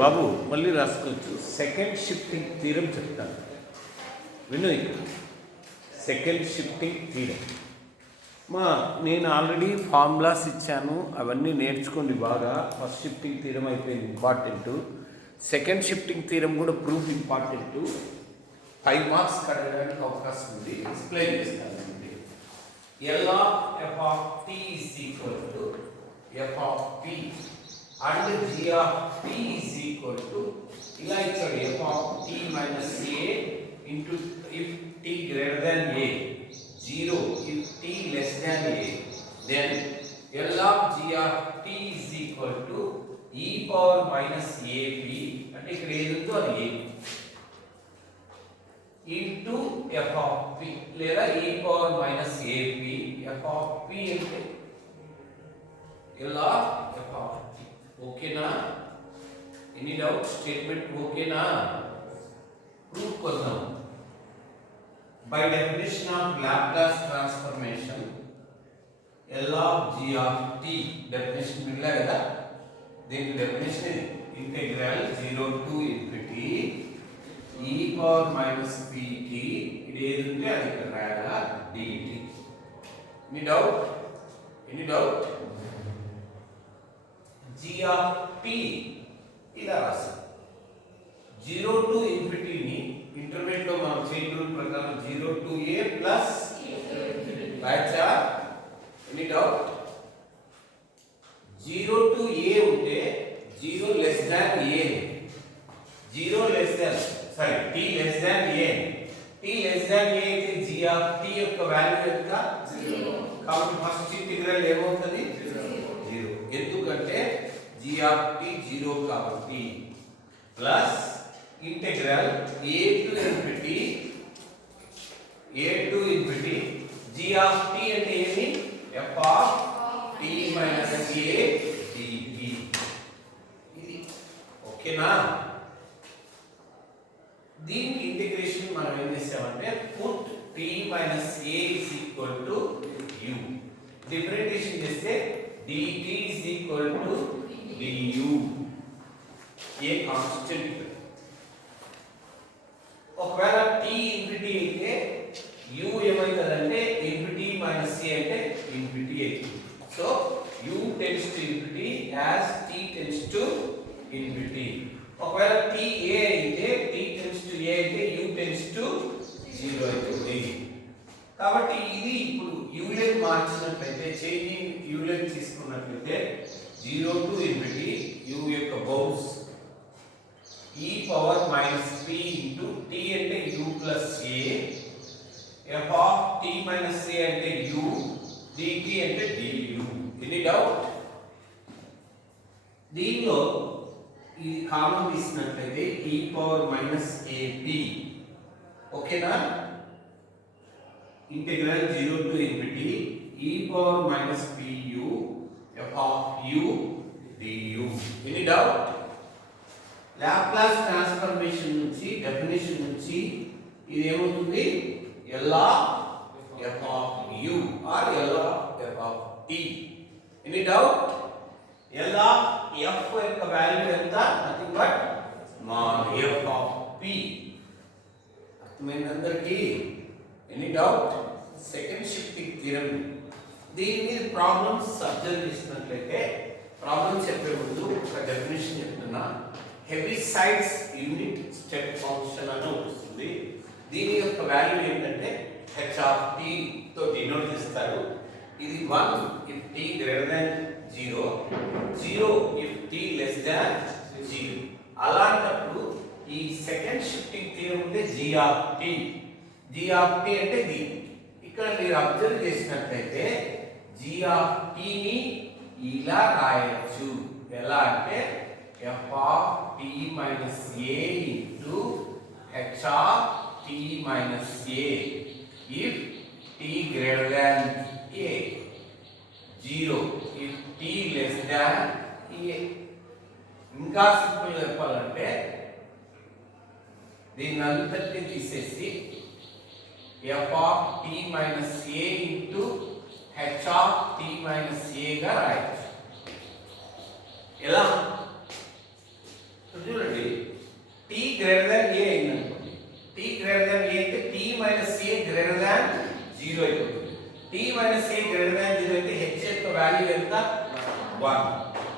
బాబు మళ్ళీ రాసుకోవచ్చు. Second shifting theorem చెప్తాను విను. ఇక్కడ సెకండ్ షిఫ్టింగ్ థీరం నేను ఆల్రెడీ ఫార్ములాస్ ఇచ్చాను, అవన్నీ నేర్చుకోండి బాగా. ఫస్ట్ షిఫ్టింగ్ థీరం అయిపోయింది ఇంపార్టెంట్. సెకండ్ షిఫ్టింగ్ థీరం కూడా ప్రూఫ్ ఇంపార్టెంట్. 5 మార్క్స్ కడగడానికి అవకాశం ఉంది. ఎక్స్ప్లెయిన్ చేస్తాను. L of f of t is equal to f of p and g of p is equal to ఇలా ఇచ్చాడు f of t minus a into if t greater than a, 0 if t less than a, then L of g of t is equal to e power minus ab అంటే ఇక్కడ ఏది ఉందో అది a into f of p లేదా e power minus ab. f of p అంటే L of f of t. ఓకేనా? Any doubt? Statement ఓకేనా? Proof కొద్దాం. By definition of Laplace transformation L of g of t definition మిగిలా కదా. దీనికి definition integral 0 to infinity e power minus pt, ఇది ఏది ఉంటే అది ఇక్కడ రాయాలా, dt. Any doubt? Any doubt? g of p ఇలా రాసాం. 0 to infinity ని ఇంటర్మీడియట్ లో మనం చైన్ రూల్ ప్రకారం 0 to a ప్లస్ రాయచ్చా? Any doubt? 0 to a ఉంటే 0 less than a, 0 less than t less than a, t less than a అయితే g of t యొక్క వాల్యూ ఎంత? 0. కాబట్టి ఫస్ట్ ఇంటిగ్రల్ ఏమవుతుంది? 0. ఎందుకంటే g of t 0 కాబట్టి plus integral a to infinity g of t అంటే ఏమి? f of t minus a dt. ఇది ఓకేనా? దీనికి ఇంటిగ్రేషన్ మనం ఏం చేసామంటే put p minus a is equal to u. Differentiation చేస్తే dt is equal to du. A constant. ఒకవేళ t ఇన్ఫినిటీ అయితే u ఏమవుతుందంటే ఇన్ఫినిటీ మైనస్ a అంటే ఇన్ఫినిటీ అవుతుంది. So u tends to infinity as t tends to infinity. ఒకవేళ t a అయితే t tends to a అయితే u tends to 0 అవుతుంది. కాబట్టి ఇది ఇప్పుడు u లెన్ మార్చినట్లయితే, చేంజింగ్ u లెన్ తీసుకున్నట్లయితే 0 to infinity u యొక్క bounds e power minus p into t అంటే u plus a, f of t minus a అంటే u, dt అంటే du. Any doubt? దీనిలో ఇది కామన్ తీసినట్లయితే e పవర్ మైనస్ ab. ఓకేనా? Integral 0 to infinity e power minus pu f of u du. Any doubt? Laplace transformation నుంచి definition నుంచి ఇది ఏమవుతుంది? L of f of u or L of f of t. Any doubt? L of f యొక్క value ఎంత? Nothing but small f of p. అర్థమైంది అందరికీ? Any doubt? Second shifting theorem. దీని మీద ప్రాబ్లమ్స్ అబ్జర్వ్ చేసినట్లయితే, ప్రాబ్లమ్స్ చెప్పే ముందు ఒక డెఫినేషన్ చెప్తున్నా. Heavy sides unit step function అని వస్తుంది. దీని యొక్క వాల్యూ ఏంటంటే h of t తో డినోట్ చేస్తారు. ఇది 1 if t greater than 0, 0 if t less than 0. అలాంటప్పుడు ఈ సెకండ్ షిఫ్టింగ్ థియరం ఉంటే g of t అంటే ఇది. ఇక్కడ మీరు అబ్జర్వ్ చేసినట్లయితే g of t ని ఇలా రాయొచ్చు. ఎలా అంటే f of t minus a into h of t minus a if t greater than a, 0 if t less than a. ఇంకా సింపుల్ చెప్పాలంటే దీన్ని అంతటి తీసేసి f of t minus a into h of t minus a గా రాయొచ్చు. ఎలా? a greater than 0 అయితే h యొక్క వాల్యూ ఎంత 1.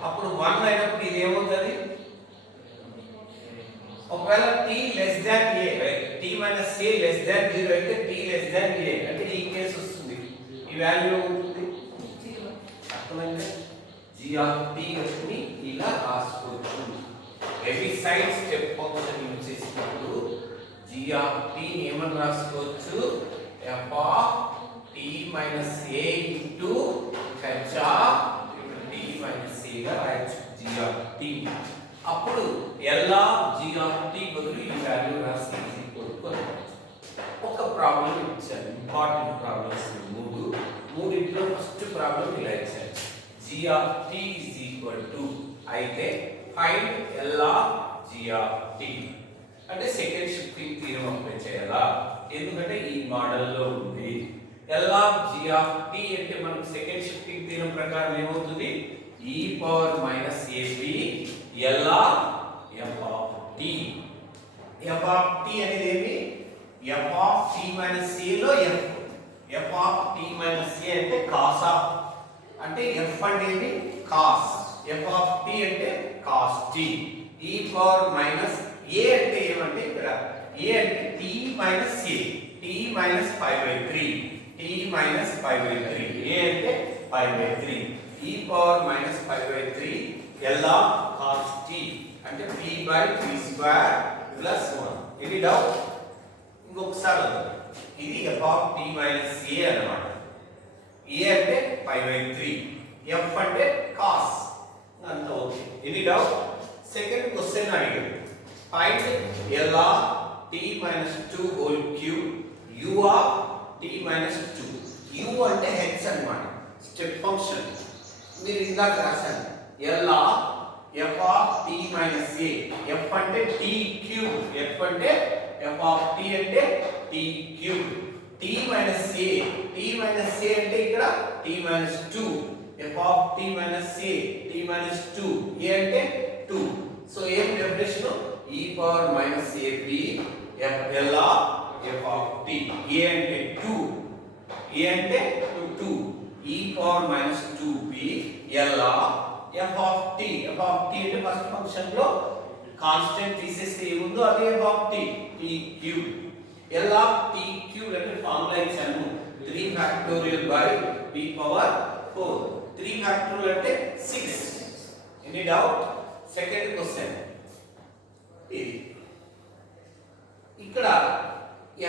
అప్పుడు 1 అయినప్పుడు ఇది ఏమవుతుంది? ఒకవేళ t less than a t minus a less than 0 అయితే t less than a అంటే ఈ కేసు వస్తుంది. ఈ వాల్యూ ఏమవుతుంది? 0. అర్థమైందా? g of t ని ఇలా రాసుకోవచ్చు. Every side step function use చేసినప్పుడు g of t ని ఏమని రాసుకోవచ్చు? f of t minus a into h of t minus a గా రాయొచ్చు g of t. అప్పుడు L of g of t బదులు ఈ వాల్యూ రాసి ఒక ప్రాబ్లం ఇచ్చారు. ఇంపార్టెంట్ ప్రాబ్లమ్స్ మూడింటిలో ఫస్ట్ ప్రాబ్లం ఇలా ఇచ్చారు. g of t is equal to అయితే find L of g of t అంటే సెకండ్ షిఫ్టింగ్ థీరం అప్లై చేయాలా? ఎందుకంటే ఈ మోడల్లో ఉంది. L of g of t అంటే మనకు సెకండ్ షిఫ్టింగ్ థీరం ప్రకారం ఏమవుతుంది? e power minus ab L of f of t. f of t అనేది ఏమి? f of t minus a లో f. f of t minus a అంటే cos of అంటే f అంటే ఏమి? cos. f of t అంటే cos t. e power minus a అంటే ఏమంటే ఇక్కడ a అంటే t minus a. t minus pi by 3. t minus pi by 3. a అంటే pi by 3. e power minus pi by 3 L of cos t అంటే p by 3 square plus 1. ఇది doubt? ఇంకొకసారి ఇది f of t minus a అన్నమాట. a అంటే pi by 3. f అంటే cos. అంత okay. ఇది డౌట్? సెకండ్ క్వశ్చన్ అడిగారు. Find L of t minus 2 whole cube u of t minus 2. u అంటే h అన్నమాట. స్టెప్ ఫంక్షన్ మీరు ఇందాక రాశాను. L of f of t minus a. f అంటే t cube. f అంటే f of t అంటే t cube. t minus a. t minus a అంటే ఇక్కడ t minus 2. f of t minus a. t minus 2. a అంటే 2. So ఏం definition? e power minus ab L of f of t. a అంటే 2. a అంటే 2. e power minus 2b L of f of t. f of t అంటే first function లో constant తీసేస్తే ఏముందో అదే f of t. t cube. L of t cube అంటే formula ఇచ్చాను. 3 factorial by p power 4. 3 factorial అంటే 6. Any doubt? Second question ఇది. ఇక్కడ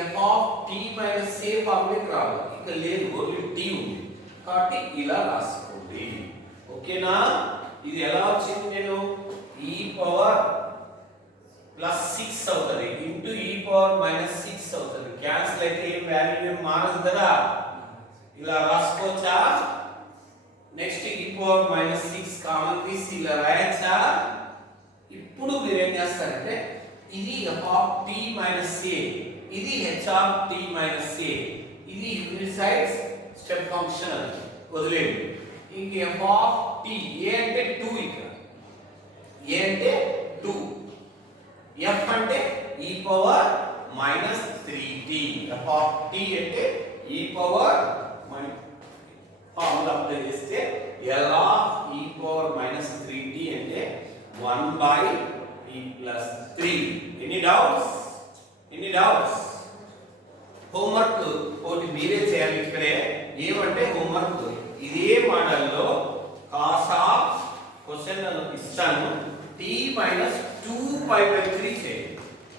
f of t minus a ఫార్ములాకి రావాలి. ఇక్కడ లేదు, ఓన్లీ t ఉంది కాబట్టి ఇలా రాసుకోండి. ఓకేనా? ఇది ఎలా వచ్చింది? నేను e పవర్ ప్లస్ 6 అవుతుంది ఇంటూ e పవర్ మైనస్ 6 అవుతుంది. క్యాన్సిల్ అయితే ఏం వాల్యూ ఏం మారదు కదా. ఇలా రాసుకోవచ్చా? Next e power minus 6 common తీసి ఇలా రాయచ్చా? ఇప్పుడు మీరు ఏం చేస్తారంటే ఇది f of t minus a, ఇది h of t minus a, ఇది యూనిట్ సైడ్స్ స్టెప్ ఫంక్షన్ వదిలేండి. ఇంక f of t a అంటే 2, ఇక్కడ a అంటే 2, f అంటే e power minus 3t. f of t అంటే e పవర్ ఫార్ములా అప్లై చేస్తే L of e power minus 3t అంటే 1/t+3. Any doubts? Any doubts? Homework ఒకటి మీరే చేయాలి. ఇక్కడే ఏమంటే హోంవర్క్ ఇదే మోడల్లో కాస్ ఆఫ్ క్వశ్చన్ ఇస్తాను. t మైనస్ 2π/3 చేయండి.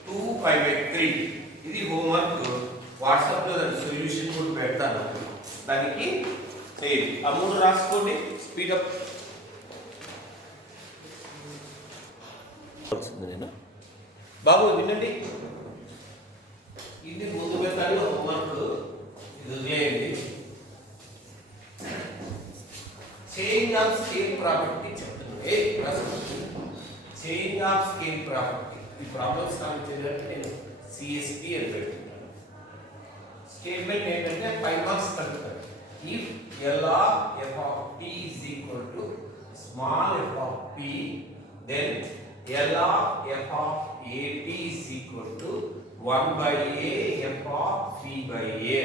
2π/3 ఇది హోంవర్క్. వాట్సాప్ లో దాని సొల్యూషన్ కూడా పెడతాను, దానికి చేయండి. ఆ మూడు రాసుకోండి. స్పీడప్ బాబు వినండి. ఇది ముందు పెట్టాలి హోంవర్క్. ఇది వదిలేయండి. చేంజ్ ఆఫ్ స్కేల్ ప్రాపర్టీ చెప్తున్నాను. చేంజ్ ఆఫ్ స్కేల్ ప్రాపర్టీ ఈ ప్రాబ్లమ్స్ సాల్వ్ చేయాలంటే నేను CSP అని పెడుతున్నాను. స్టేట్మెంట్ ఏంటంటే 5 మార్క్స్ కలుపుతారు. If L of f of t is equal to small f of p, then L of f of at is equal to 1/a f of p by a.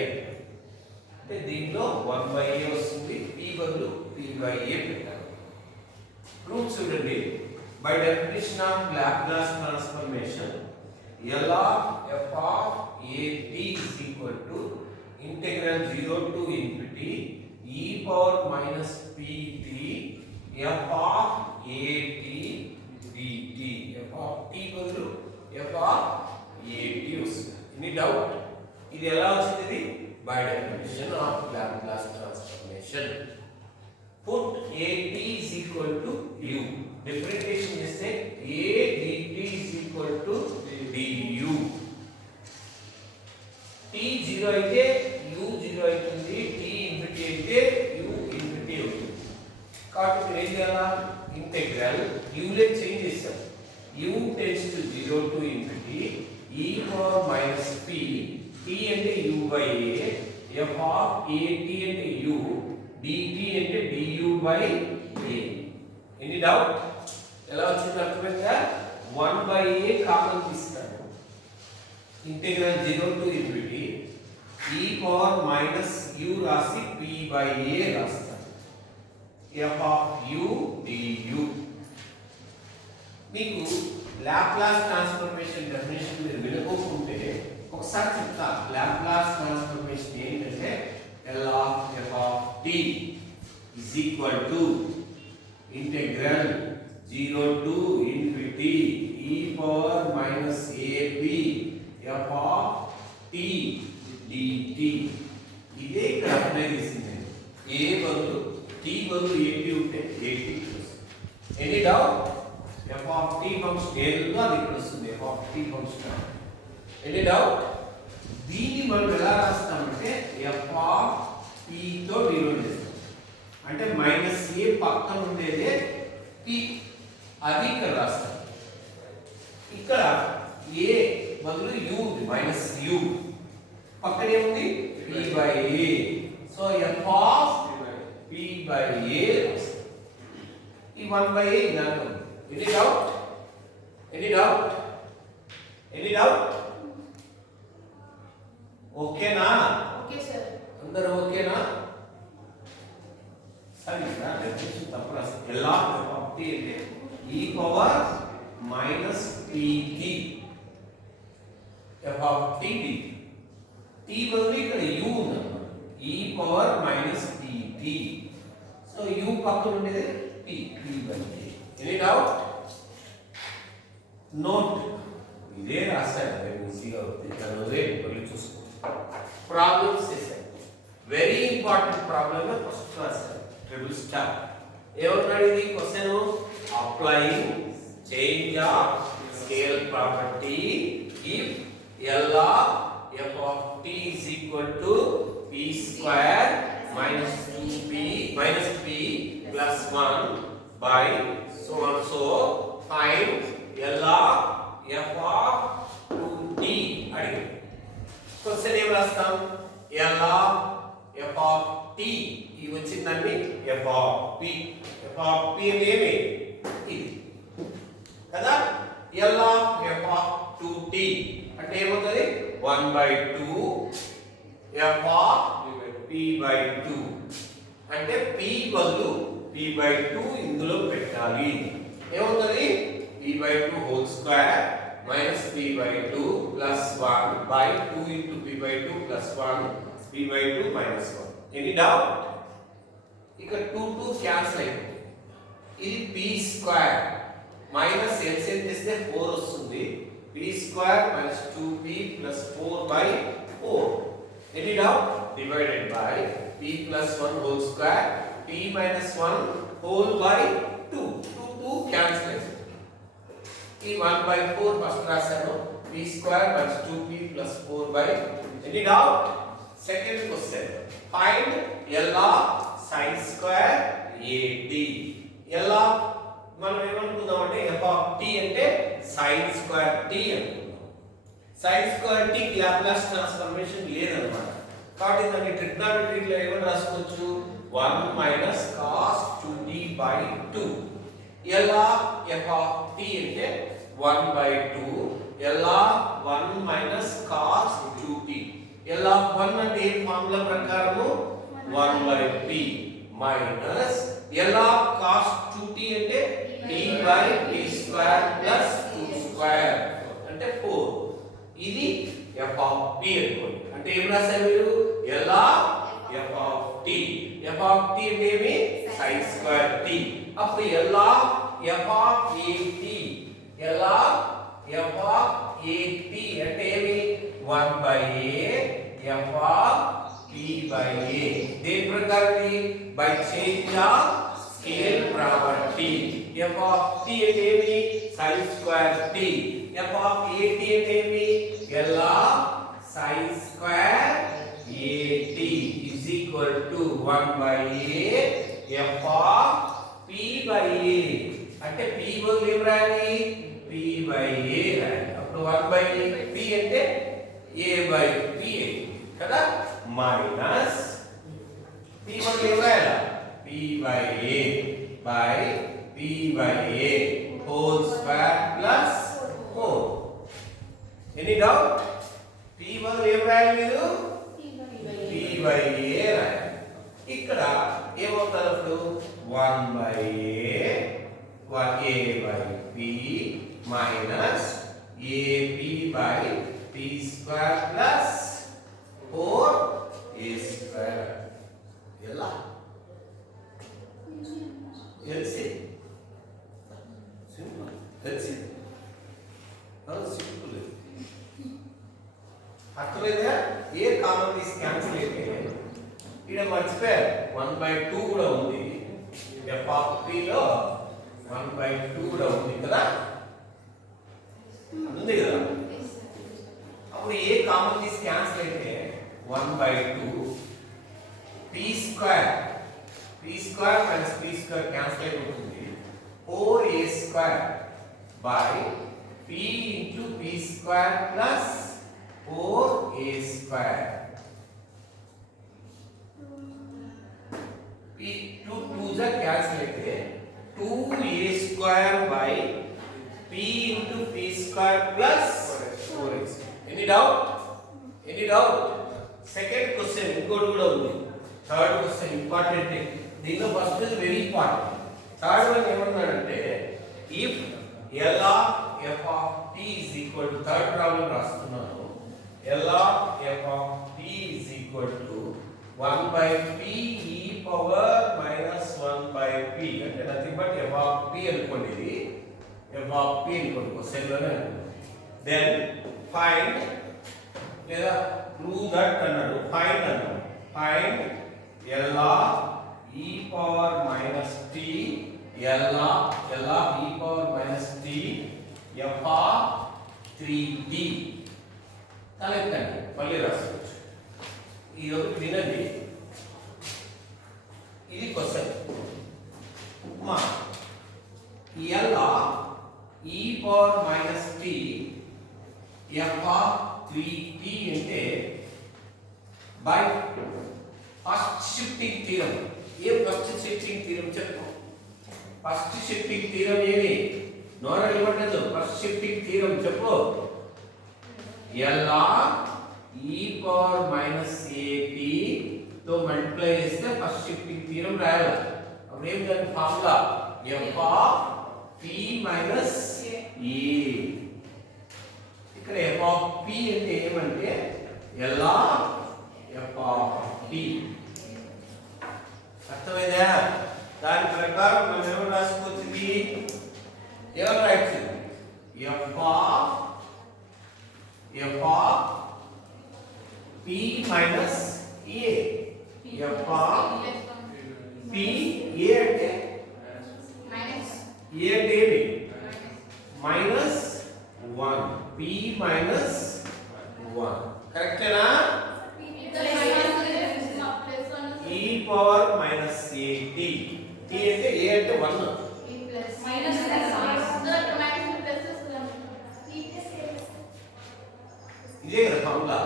అంటే దీంట్లో 1/a వస్తుంది, p బదులు p/a పెట్టాలి. Proof చూడండి. By definition of Laplace transformation L of f of at is equal to integral 0 to infinity e power minus pt f of at dt. f of t బదులు f of at వస్తుంది. Any doubt? ఇది ఎలా వచ్చింది? By definition of Laplace transformation. put at is equal to u. Differentiation చేస్తే a dt is equal to du. t 0 అయితే u 0 అవుతుంది, t infinity అయితే u infinity అవుతుంది. కాబట్టి మీరు ఏం చేయాలా? ఇంటెగ్రల్ u లే చేంజ్ చేస్తాం. u tends to 0 to infinity e power minus p, t అంటే u by a, f of at అంటే u, dt అంటే du by a. Any doubt? ఎలా వచ్చింది అర్థమైందా? 1/a కామన్ తీస్తాను. Integral 0 to infinity e power minus u రాసి p/a రాస్తాను. f of u du. మీకు లాప్లాస్ ట్రాన్స్ఫర్మేషన్ డెఫినిషన్ మీరు వినుకోకుంటే ఒకసారి చెప్తా. లాప్లాస్ ట్రాన్స్ఫర్మేషన్ ఏంటంటే L of f of t is equal to integral 0 to infinity e power minus ab f of t dt. ఇదే ఇక్కడ apply చేసింది. a బదులు t బదులు at ఉంటే at. Any doubt? f of t function ఏదో అది ఇక్కడ వస్తుంది. f of t function. Any doubt? దీన్ని మనం ఎలా రాస్తామంటే f of p తో డినోట్ చేస్తాం. అంటే మైనస్ a పక్కన ఉండేదే p, అది ఇక్కడ రాస్తాం. ఇక్కడ a బదులు u ఉంది, మైనస్ u పక్కనే ఉంది p/a. So f of p/a ఈ 1/a ఇలానే ఉంది. Any doubt? Any doubt? Any doubt? ఓకేనా? Okay sir. అందరూ ఓకేనా? సరే ఇక్కడ డెఫినిషన్ తప్పు రాస్తాం. L of f of t అంటే e power minus pt f of t dt. t బదులు ఇక్కడ u ఉంది అన్నమాట. e power minus pt. So u పక్కన ఉండేది p, p/a. Any doubt? Note ఇదే రాశాను. ఈజీగా అవుతుంది. మళ్ళీ చూసుకో. ప్రాబ్లమ్స్ చేశాను. వెరీ ఇంపార్టెంట్ ప్రాబ్లమ్ ఫస్ట్ రాశాను. ట్రిపుల్ స్టార్ ఏమన్నాడు ఇది question? Applying change of scale property if L of f of t is equal to p square minus 2p minus p plus 1 by so and so. Find L of f of 2t. అడిగి question ఏం రాస్తాం? L of f of t ఈ వచ్చిందండి f of p. f of p ఏమి? ఇది కదా. L of f of 2t అంటే ఏమవుతుంది? 1/2 f of p/2. అంటే p బదులు p/2 ఇందులో పెట్టాలి. ఏమవుతుంది? p/2 whole square minus p/2 plus 1 by 2 into p/2 plus 1 p/2 minus 1. Any doubt? ఇక 2 2 క్యాన్సిల్ అయిపోతుంది. ఇది p స్క్వేర్ మైనస్ ఎల్సిఎం చేస్తే 4 వస్తుంది. p square minus 2p plus 4/4. Any doubt? Divided by p plus 1 whole square p minus 1 whole by 2. 2 2 cancel అయిపోతుంది. ఈ 1/4 first రాశాను. p square minus 2p plus 4/. Any doubt? Second question. Find L of sin square at. L of మనం ఏమనుకుందాం అంటే f of t అంటే sin square t అనుకుందాం. sin square t కి Laplace transformation లేదన్నమాట. కాబట్టి దాన్ని ట్రిగ్నోమెట్రీలో ఏమని రాసుకోవచ్చు? 1 - cos 2t/2. L of f of t అంటే 1/2 L of 1 - cos 2t. L of 1 అంటే ఏ ఫార్ములా ప్రకారము 1 by p minus L of cos 2t అంటే t by t square plus 2 square అంటే 4. ఇది f of p అనుకోండి. అంటే ఏం రాశారు మీరు L of f of t. f of t అంటే ఏమి sin square t. అప్పుడు L of f of at L of f of at అంటే ఏమి 1 by a f of p by a. దేని ప్రకారం by change of scale property. f of t అంటే ఏమి sin square t. f of at అంటే ఏమి L of sin square at is equal to 1 by a f of p by a. అంటే p బదులు ఏం రాయాలి p by a రాయాలి. అప్పుడు 1 by p అంటే a by p కదా మైనస్ p బదులు ఏం రాయాలి p by a by p by a whole square plus 4. Any doubt p బదులు ఏం రాయాలి మీరు p by a రాయాలి. ఇక్కడ ఏమవుతుంది అప్పుడు 1 by a by p minus ap by p square plus 4a square. ఎలా ఎల్సి సింపుల్ ఎల్సి సింపుల్. అర్థమైందా? ఏ కామన్ తీసి క్యాన్సిల్ అయితే ఇక్కడ మర్చిపోయారు 1/2 కూడా ఉంది. f of p లో 1/2 కూడా ఉంది కదా ఉంది కదా. అప్పుడు ఏ కామన్ తీసి క్యాన్సిల్ అయితే 1/2 p square minus p square cancel అయిపోతుంది 4a square by p into p square plus 4a square. p 2 जा कैंसिल అయితే 2a square by p into p square plus 4a. Any doubt second question ఇంకోటి కూడా ఉంది. Third question important. దీనిలో first is very important. Third one ఏమన్నాడంటే if L of f of t is equal to third problem రాస్తున్నాను. L of f of t is equal to 1 by p e power minus 1 by p అంటే nothing but f of p అనుకోండి. ఇది f of p అనుకోండి question లోనే. Then find లేదా prove that అన్నాడు. Find అన్నాడు. Find L of e power minus t L of e power minus t f of 3t. తలెత్తండి మళ్ళీ రాసుకోవచ్చు. ఈ ఒకటి వినండి. ఇది question. Upma L of e power minus t f of 3t అంటే by first shifting theorem. A first shifting theorem చెప్పు. First shifting theorem ఏమి నోరల్ ఇవ్వట్లేదు. ఫస్ట్ షిఫ్టింగ్ థీరం చెప్పు. L of e power minus at తో మల్టిప్లై చేస్తే first shifting theorem రాయాలి. అప్పుడు ఏం దాని formula f of p minus a. ఇక్కడ f of p అంటే ఏమంటే L of f of t. అర్థమైందా? దాని ప్రకారం మనం ఏమని రాసుకోవచ్చు? ఏమని రాయొచ్చు? f of p minus a. f of p a అంటే a అంటే ఏమి మైనస్ 1 p minus 1 కరెక్టేనా? e power minus at t అంటే a అంటే 1 ఇదే కదా ఫార్ములా.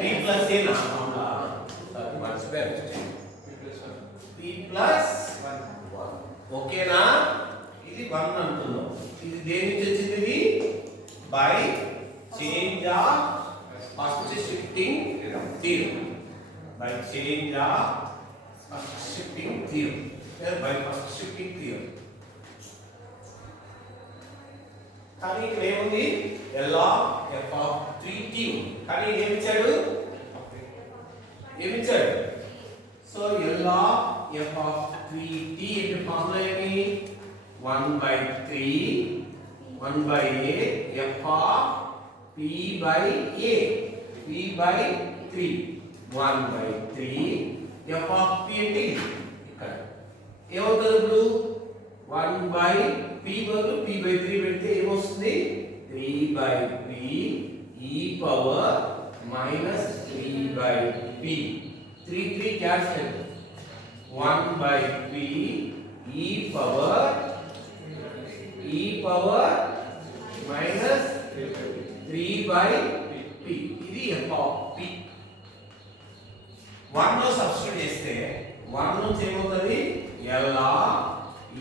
p plus a నా ఫార్ములా. అది మర్చిపోయారు. p plus 1 ఓకేనా? ఇది 1 అంటున్నాం. ఇది దేని నుంచి వచ్చింది? ఇది by change of first shifting theorem. By change of first shifting theorem. Here by first shifting theorem. కానీ ఇక్కడ ఏముంది L of f of 3t కానీ ఏమి ఇచ్చాడు so L of f of 3t అంటే ఫార్ములా ఏమి 1/3 1/a f of p by a p by 3 1/3 f of p అంటే ఇక్కడ ఏమవుతుంది ఇప్పుడు 1/p బదులు p by 3 పెడితే ఏమొస్తుంది 3/p e power minus 3/p 3 cancel 1/p e power minus 3/p ఇది f of p 1 లో సబ్స్టిట్యూట్ చేస్తే 1 నుంచి ఏమవుతుంది L of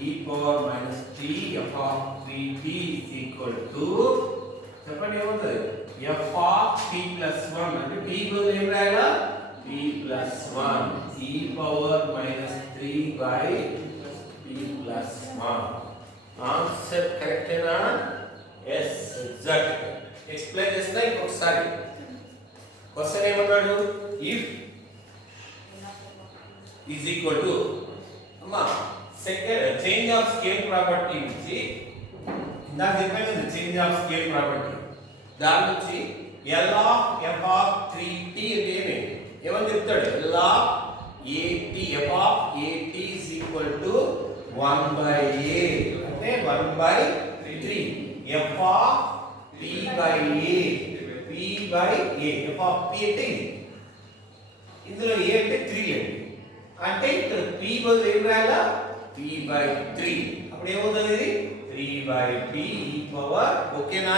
e power minus 3 f of 3t is equal to చెప్పండి ఏమవుతుంది f of p plus 1 అంటే p బదులు ఏం రాయాలా p plus 1 e power minus 3 by p plus 1 answer కరెక్టేనా yes exact ఎక్స్ప్లెయిన్ చేస్తా ఇంకొకసారి క్వశ్చన్ ఏమన్నాడు if is equal to అమ్మా second change of scale property నుంచి ఇందాక చెప్పాను కదా చేంజ్ ఆఫ్ స్కేల్ ప్రాపర్టీ దాని నుంచి L of f of 3t అంటే ఏమని చెప్తాడు L of at f of at is equal to 1/a అంటే 1/3 f of p by a f of p అంటే ఇందులో a అంటే 3 అంటే ఇక్కడ p బదులు ఏం రాయాలా p by 3 అప్పుడు ఏమవుతుంది ఇది 3/p e పవర్ ఓకేనా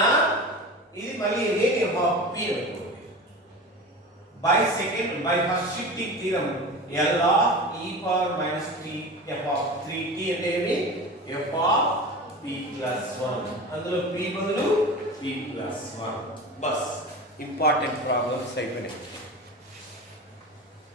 ఇది మళ్ళీ a f of p అనుకోండి by first shifting theorem L of e power minus 3 f of 3t అంటే ఏమి f of p plus 1 అందులో p బదులు p plus 1 bus important problems అయిపోయినాయి